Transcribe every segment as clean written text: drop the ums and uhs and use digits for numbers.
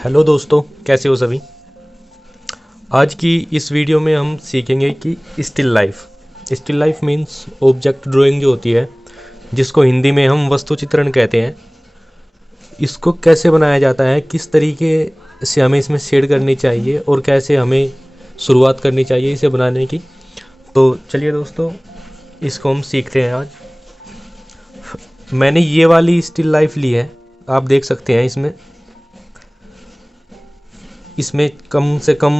Hello दोस्तों, कैसे हो सभी। आज की इस वीडियो में हम सीखेंगे कि still life means object drawing जो होती है, जिसको हिंदी में हम वस्तु चित्रण कहते हैं। इसको कैसे बनाया जाता है, किस तरीके से हमें इसमें शेड करनी चाहिए और कैसे हमें शुरुआत करनी चाहिए इसे बनाने की। तो चलिए दोस्तों, इसको हम सीखते हैं आज। मैंने ये वाली स्टिल लाइफ ली है, आप देख सकते हैं। इसमें कम से कम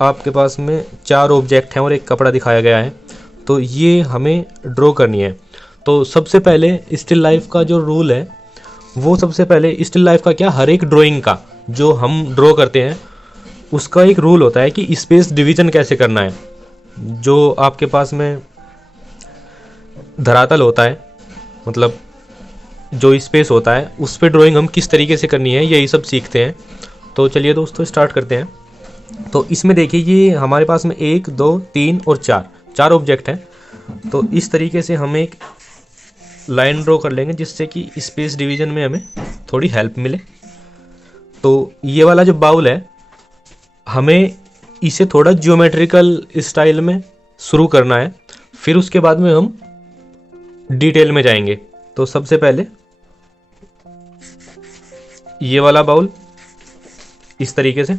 आपके पास में 4 ऑब्जेक्ट हैं और एक कपड़ा दिखाया गया है। तो ये हमें ड्रॉ करनी है। तो सबसे पहले स्टिल लाइफ का जो रूल है, वो सबसे पहले स्टिल लाइफ का क्या, हर एक ड्राइंग का जो हम ड्रॉ करते हैं उसका एक रूल होता है कि स्पेस डिवीजन कैसे करना है। जो आपके पास में धरातल होता है, मतलब जो स्पेस होता है, उस पर ड्राइंग हम किस तरीके से करनी है, यही सब सीखते हैं। तो चलिए दोस्तों, स्टार्ट करते हैं। तो इसमें देखिए, ये हमारे पास में 1 2 3 और 4 चार ऑब्जेक्ट हैं। तो इस तरीके से हम एक लाइन ड्रॉ कर लेंगे जिससे कि स्पेस डिवीजन में हमें थोड़ी हेल्प मिले। तो ये वाला जो बाउल है, हमें इसे थोड़ा ज्योमेट्रिकल स्टाइल में शुरू करना है, फिर उसके बाद में हम डिटेल में जाएंगे। तो सबसे पहले ये वाला बाउल इस तरीके से,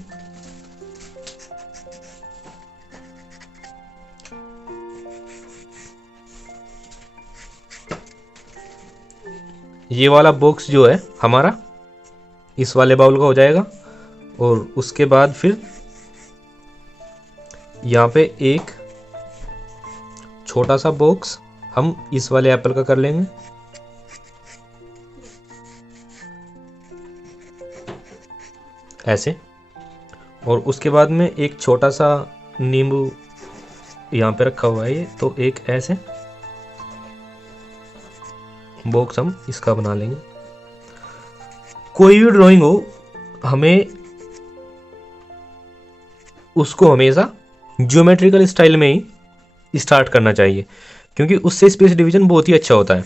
ये वाला बॉक्स जो है हमारा इस वाले बाउल का हो जाएगा। और उसके बाद फिर यहाँ पे एक छोटा सा बॉक्स हम इस वाले एप्पल का कर लेंगे, ऐसे। और उसके बाद में एक छोटा सा नींबू यहाँ पे रखा हुआ है ये, तो एक ऐसे बॉक्स हम इसका बना लेंगे। कोई भी ड्राइंग हो, हमें उसको हमेशा ज्योमेट्रिकल स्टाइल में ही स्टार्ट करना चाहिए, क्योंकि उससे स्पेस डिवीजन बहुत ही अच्छा होता है।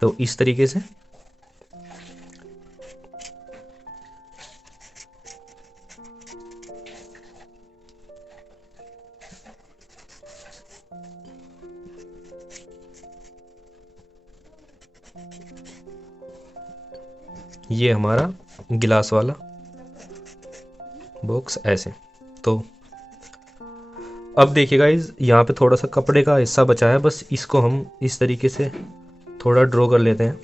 तो इस तरीके से ये हमारा गिलास वाला बॉक्स ऐसे। तो अब देखिए गाइज, यहाँ पे थोड़ा सा कपड़े का हिस्सा बचा है, बस इसको हम इस तरीके से थोड़ा ड्रॉ कर लेते हैं,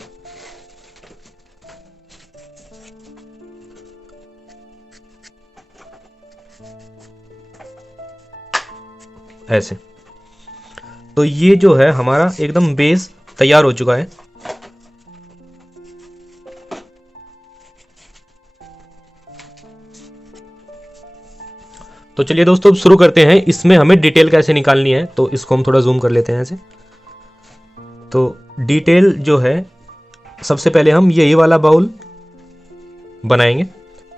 ऐसे। तो ये जो है हमारा एकदम बेस तैयार हो चुका है। तो चलिए दोस्तों, अब शुरू करते हैं। इसमें हमें डिटेल कैसे निकालनी है, तो इसको हम थोड़ा जूम कर लेते हैं ऐसे। तो डिटेल जो है, सबसे पहले हम यही वाला बाउल बनाएंगे,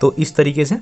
तो इस तरीके से।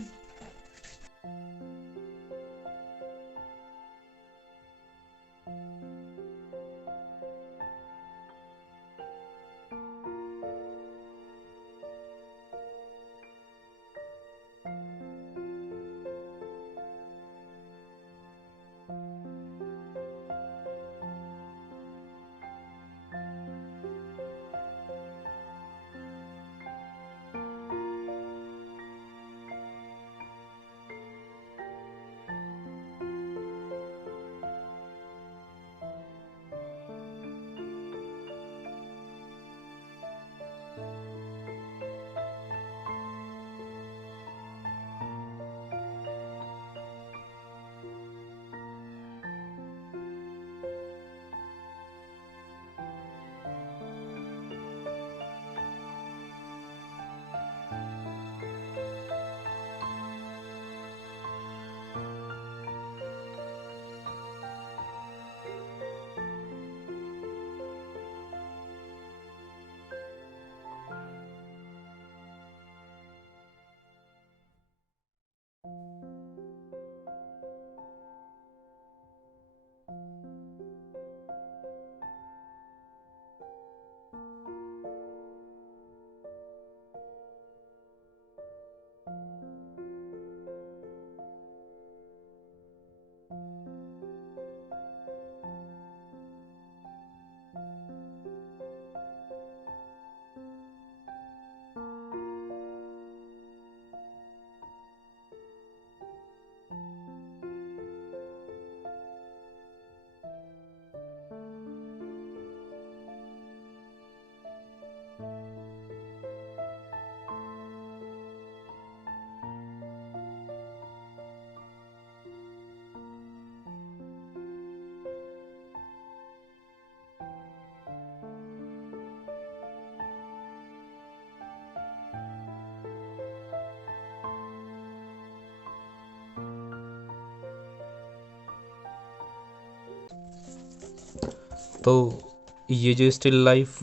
तो ये जो स्टिल लाइफ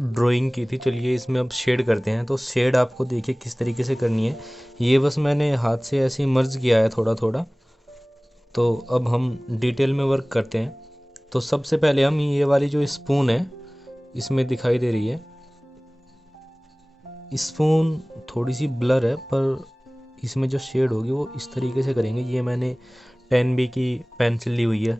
ड्राइंग की थी, चलिए इसमें अब शेड करते हैं। तो शेड आपको देखिए किस तरीके से करनी है। ये बस मैंने हाथ से ऐसे ही मर्ज किया है थोड़ा थोड़ा। तो अब हम डिटेल में वर्क करते हैं। तो सबसे पहले हम ये वाली जो स्पून है, इसमें दिखाई दे रही है स्पून थोड़ी सी ब्लर है, पर इसमें जो शेड होगी वो इस तरीके से करेंगे। ये मैंने 10B की पेंसिल ली हुई है।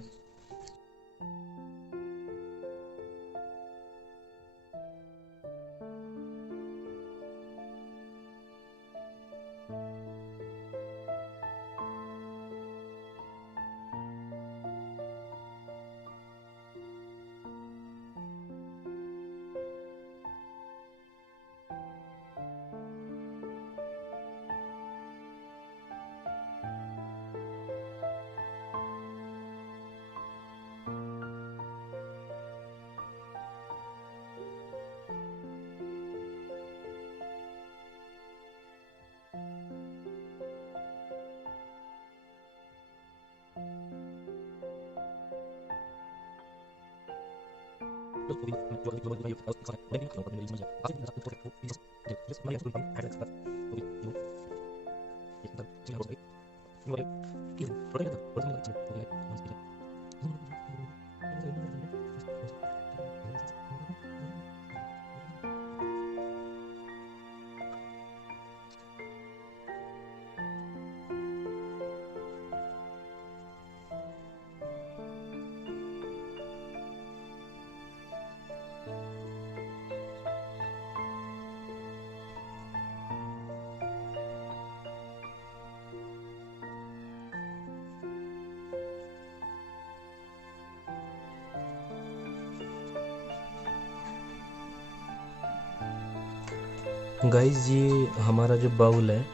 गाइस, ये हमारा जो बाउल है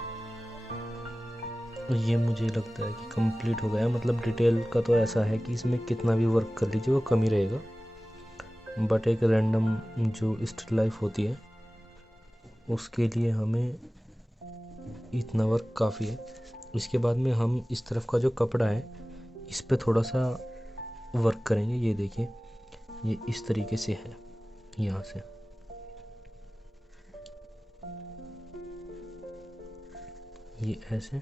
ये मुझे लगता है कि कंप्लीट हो गया। मतलब डिटेल का तो ऐसा है कि इसमें कितना भी वर्क कर लीजिए वो कम ही रहेगा, बट एक रैंडम जो स्टिल लाइफ होती है उसके लिए हमें इतना वर्क काफ़ी है। इसके बाद में हम इस तरफ का जो कपड़ा है इस पे थोड़ा सा वर्क करेंगे। ये देखिए, ये इस तरीके से है, यहाँ से ये ऐसे।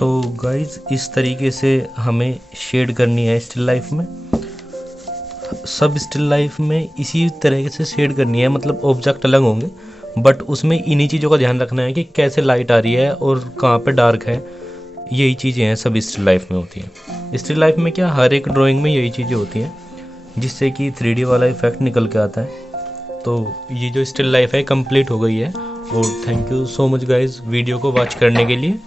तो गाइज इस तरीके से हमें शेड करनी है स्टिल लाइफ में। सब स्टिल लाइफ में इसी तरह से शेड करनी है, मतलब ऑब्जेक्ट अलग होंगे बट उसमें इन्हीं चीज़ों का ध्यान रखना है कि कैसे लाइट आ रही है और कहाँ पे डार्क है। यही चीज़ें हैं सब स्टिल लाइफ में होती हैं। स्टिल लाइफ में क्या, हर एक ड्राइंग में यही चीज़ें होती हैं जिससे कि 3D वाला इफेक्ट निकल के आता है। तो ये जो स्टिल लाइफ है कंप्लीट हो गई है। और thank you so much guys video को वॉच करने के लिए।